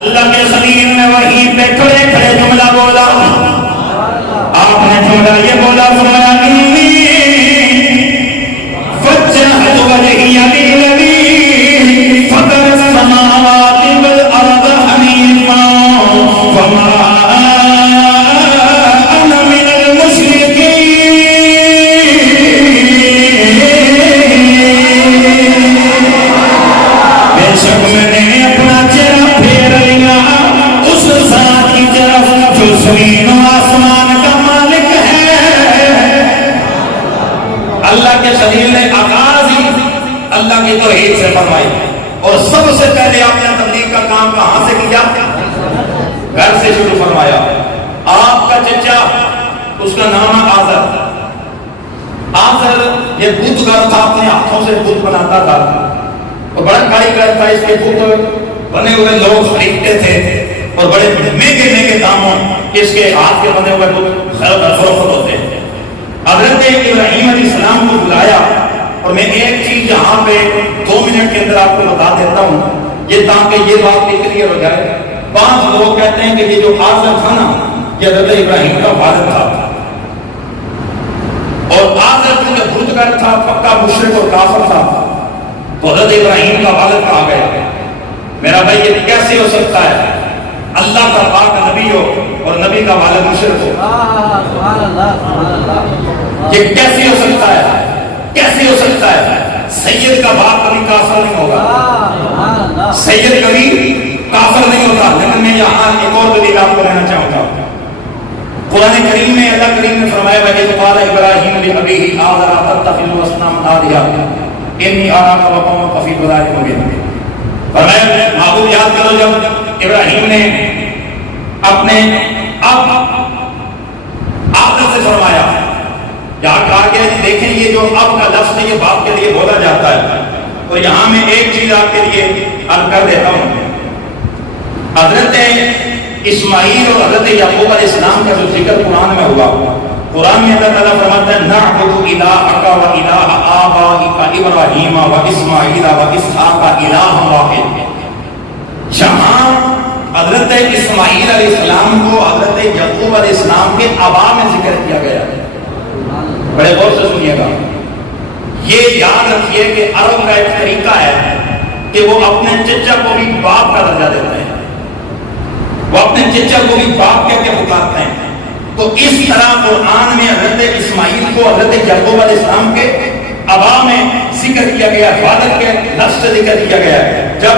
اللہ کے خلیل نے وہیں پہ کھڑے کھڑے جملہ بولا. آپ نے جملہ یہ بولا فرمایا انی وجہت وجہی للذی فطر السماوات والارض حنیفا وما انا من المشرکین. بے شک میں نے اپنا چہرہ پھیر لیا اس ذات کی طرف جو زمین و آسمان کا مالک ہے. اللہ کے خلیل نے آغاز ہی اللہ کی توحید سے فرمائی اور سب سے پہلے آپ نے تبلیغ کا کام کہاں سے کیا؟ گھر سے شروع فرمایا. آپ کا چچا اس کا نام ہے آذر. آذر یہ بت گھر تھا, اپنے ہاتھوں سے بت بناتا تھا اور بڑا کاریگر تھا. اس کے بت بنے ہوئے لوگ خریدتے تھے اور بڑے مہنگے مہنگے داموں اس کے ہاتھ کے بنے ہوئے بت فروخت ہوتے ہیں. حضرت ابراہیم علیہ السلام کو بلایا اور میں ایک چیز یہاں پہ 2 منٹ کے اندر آپ کو بتا دیتا ہوں یہ تاکہ یہ بات بھی کلیئر ہو جائے. بعض لوگ کہتے ہیں کہ یہ جو آذر تھا نا یہ حضرت ابراہیم کا والد تھا اور آذر جو بتگر تھا پکا مشرک اور کافر تھا تو حضرت ابراہیم کا والد کہا گیا. میرا بھائی یہ کیسے ہو سکتا ہے اللہ کا پاک نبی ہو اور نبی کا والد مشرک ہو؟ یہ کیسے ہو سکتا ہے؟ کیسے ہو سکتا ہے؟ سید کا باپ کبھی کافر نہیں ہوگا, سید کبھی کافر نہیں ہوتا. لیکن میں یہاں ایک اور دلیل آپ کو لینا چاہوں گا. قرآن کریم میں اللہ کریم نے فرمایا وَإِذْ قَالَ إِبْرَاهِيمُ لِأَبِيهِ آزَرَ أَتَتَّخِذُ أَصْنَامًا آلِهَةً إِنِّي أَرَاكَ وَقَوْمَكَ فِي ضَلَالٍ مُبِينٍ. فرمایا معبود یاد کرو جب ابراہیم نے اپنے اب آذر سے فرمایا یہاں کہا گیا کہ دیکھیں یہ جو اب کا لفظ ہے یہ باپ کے لیے بولا جاتا ہے. اور یہاں میں ایک چیز آپ کے لیے عرض کر دیتا ہوں. حضرت اسماعیل اور حضرت یعقوب علیہ السلام کا جو ذکر قرآن میں ہوا, قرآن میں اللہ تعالیٰ فرماتا ہے نعبد الہک و الہ آبائک ابراہیم و اسماعیل و اسحاق الہ واحد. جہاں حضرت اسماعیل علیہ السلام کو حضرت یعقوب علیہ السلام کے آبا میں ذکر کیا گیا. بڑے غور سے سنیے گا. یہ یاد رکھیے کہ عرب کا ایک طریقہ ہے کہ وہ اپنے چچا کو بھی باپ کا درجہ دیتے ہیں, وہ اپنے چچا کو بھی باپ کہہ کے پکارتے ہیں. تو اس طرح قرآن میں حضرت اسماعیل کو حضرت یعقوب علیہ السلام کے آبا میں ذکر کیا گیا, والد کے لفظ سے ذکر کیا گیا. جب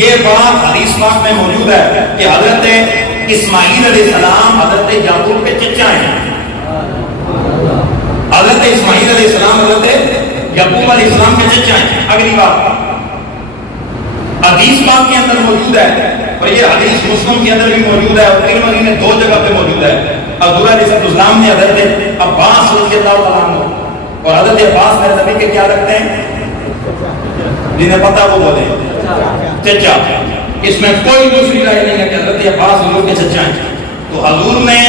یہ بات حدیث پاک میں موجود ہے کہ حضرت اسماعیل علیہ السلام حضرت یعقوب کے چچا ہیں. حضرت اسماعیل علیہ السلام حضرت یعقوب علیہ السلام کے چچا ہیں. اگلی بات حدیث پاک کے اندر موجود ہے اور یہ حدیث مسلم کے اندر بھی موجود ہے اور ترمذی میں 2 جگہ پہ موجود ہے. عبداللہ علیہ السلام نے حضرت عباس رضی اللہ تعالیٰ عنہ اور حضرت عباس میرے نبی کے کیا رکھتے ہیں جنہیں پتہ وہ بولے چچا. اس میں کوئی دوسری رائے نہیں ہے کہ حضرت عباس حضور کے چچا ہیں. تو حضور نے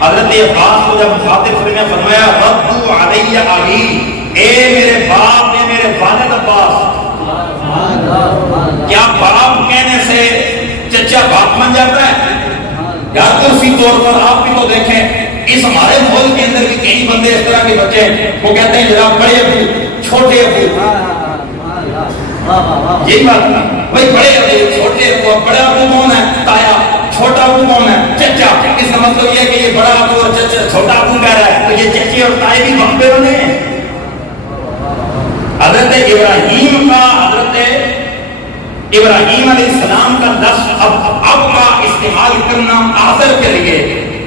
حضرت عباس کو جب مخاطب فرمایا ردوا علی ابی, اے میرے باپ, اے میرے والد عباس. کیا باپ کہنے سے چچا باپ بن جاتا ہے؟ یار اسی طور پر آپ بھی تو دیکھیں اس ہمارے ملک کے اندر بھی کئی بندے اس طرح کے بچے ہیں وہ کہتے ہیں جناب بڑے ابو چھوٹے ابو. یہی بات نا بھائی, بڑے ابو چھوٹے ابو. بڑا ابو کون ہے؟ تایا. چھوٹا ابو کون ہے؟ چچا. اس کا مطلب یہ کہ یہ بڑا ابو اور چچا چھوٹا ابو کہہ رہا ہے تو یہ چچے اور تائے بھی بمبے بنے ہیں. حضرت ابراہیم کا حضرت ابراہیم علیہ السلام کا لفظ اب کا استعمال کرنا آذر کے لیے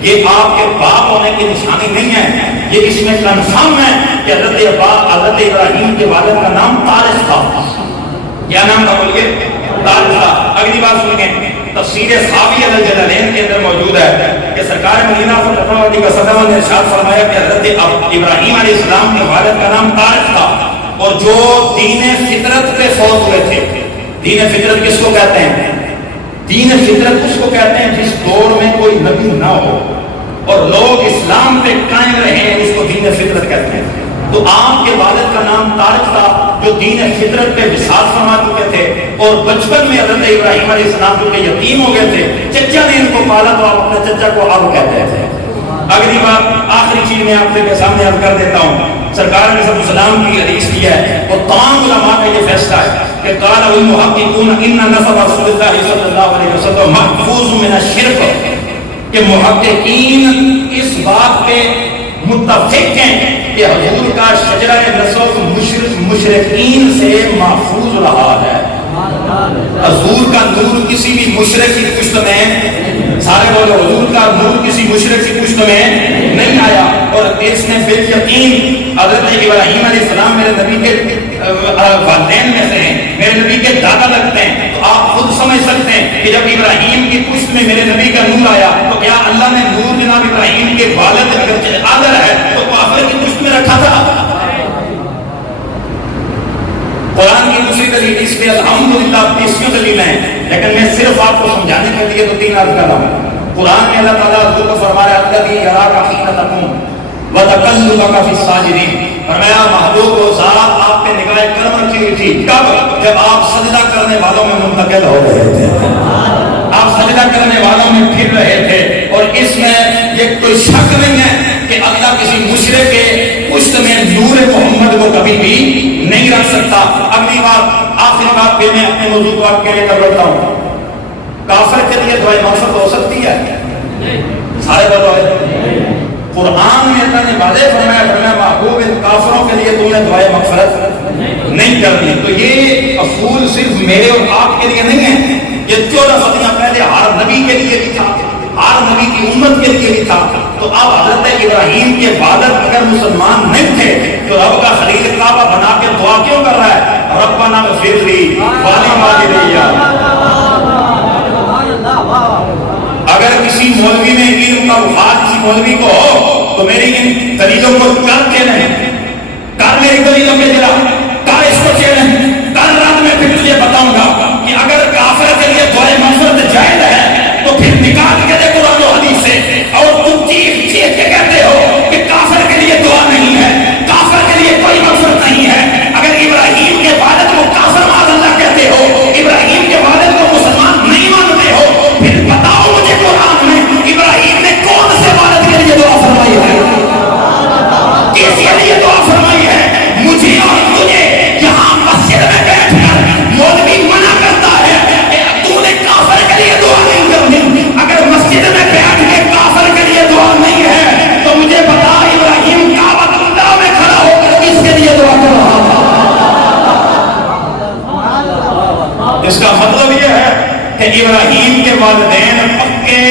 یہ آپ کے باپ ہونے کی نشانی نہیں ہے. یہ اس میں کنفرم ہے کہ حضرت ابراہیم کے والد کا نام طارق تھا. کیا نام تھا بولیے؟ طارق تھا. اگلی بات سنیں, تفسیر صحابی علیہ جلالین کے اندر موجود ہے کہ سرکار مدینہ صلی اللہ علیہ وسلم نے ارشاد فرمایا کہ حضرت ابراہیم علیہ السلام کے والد کا نام طارق تھا اور جو دین فطرت پہ فوت ہوئے تھے. دین فطرت کس کو کہتے ہیں؟ دین فطرت اس کو کہتے ہیں جس دور میں کوئی نبی نہ ہو اور لوگ اسلام پہ قائم رہے, اس کو دین فطرت کہتے ہیں. تو آپ کے والد کا نام طارق تھا جو دین فطرت پہ وصال فرما چکے تھے اور بچپن میں حضرت ابراہیم علیہ السلام جو کہ یتیم ہو گئے تھے، چچا نے ان کو پالا تو آپ اپنے چچا کو اب کہتے تھے۔ اگلی بات آخری چیز میں آپ کے سامنے عرض کر دیتا ہوں، سرکار علیہ السلام کی حدیث کی ہے اور تمام علماء کا یہ فیصلہ ہے کہ قال المحققون ان نسب رسول اللہ صلی اللہ علیہ وسلم محفوظ من الشرک، کہ محققین اس بات پہ متفق ہیں کہ حضور کا شجرہ نسب مشرکین سے محفوظ رہا ہے۔ حضور کا نور کسی بھی مشرک کی پشت میں، سارے بولو حضور کا نور کسی مشرک کی پشت میں نہیں آیا۔ اور اس نے بالیقین حضرت ابراہیم علیہ السلام میرے نبی کے والدین میں سے ہیں، میرے نبی کے دادا لگتے ہیں، تو آپ خود سمجھ سکتے ہیں کہ جب ابراہیم کی پشت میں میرے نبی کا نور آیا تو کیا اللہ نے نور جناب ابراہیم کے والد اگر آدر ہے تو کافر کی پشت میں رکھا تھا؟ قرآن کی دوسری دلیل اس پہ الحمدللہ 30 دلیلیں ہیں، لیکن میں صرف آپ کو سمجھانے کے لیے تو 3 عرض کر رہا ہوں۔ قرآن میں اللہ تعالیٰ حضور کو فرمایا الذی یراک حین تقوم وتقلبک فی الساجدین، فرمایا محبوب و ذات آپ پہ نگاہ کرم رکھی ہوئی تھی، کب؟ جب آپ سجدہ کرنے والوں میں منتقل ہو رہے تھے، آپ سجدہ کرنے والوں میں پھر رہے تھے۔ اور اس میں یہ کوئی شک نہیں ہے کہ اللہ کسی مشرک کے پشت میں نور محمد کو کبھی بھی نہیں رکھ سکتا۔ اگلی بات، آخری بات پھر میں اپنے موضوع کو آپ کے لیے کر لیتا ہوں، کافر کے لیے دعائے مغفرت ہو سکتی ہے؟ سارے بتائیں۔ قرآن میں اللہ نے واضح فرمایا محبوب ان کافروں کے لیے تم نے دعائے مغفرت نہیں کرنی۔ تو یہ اصول صرف میرے اور آپ کے لیے نہیں ہے، یہ 14 صدیاں پہلے ہر نبی کے لیے بھی تھا، ہر نبی کی امت کے لیے بھی تھا۔ تو اب حضرت ابراہیم کے والد اگر مسلمان نہیں تھے تو رب کا خلیل کعبہ بنا کے دعا کیوں کر رہا ہے؟ ربنا اغفر لی ولوالدی۔ اگر کسی مولوی میں علم کا بخار کسی مولوی کو ہو تو میری ان دلیلوں کو کر کے نہیں، کر میری دلیلوں کے جلا، کر اس کو چیلنج، کل رات میں پھر تجھے بتاؤں گا کہ اگر کافر کے لیے دعائے مغفرت جائز ہے تو پھر نکال کے دے قرآن و حدیث سے، اور تم چیخ چیخ کے کہتے ہو کہ کافر کے لیے دعا نہیں ہے، کافر کے لیے کوئی مغفرت نہیں ہے۔ اگر ابراہیم کے والد کو کافر معاذ اللہ کہتے ہو، ابراہیم کے والد کو مسلمان نہیں مانتے ہو، پھر بتاؤ مجھے قرآن میں ابراہیم نے کون سے والد کے لیے دعا فرمائی ہے، کس کے لیے دعا فرمائی ہے؟ مجھے اور تجھے یہاں مسجد میں بیٹھ کر مولوی منع کرتا ہے کہ تو نے کافر کے لیے دعا نہیں کرنی۔ اگر مسجد میں بیٹھ کے کافر کے لیے دعا نہیں ہے تو مجھے بتا ابراہیم کعبہ اللہ میں کھڑا ہو کر کس کے لیے دعا کر رہا تھا؟ اس کا مطلب یہ ہے کہ ابراہیم کے والدین پکے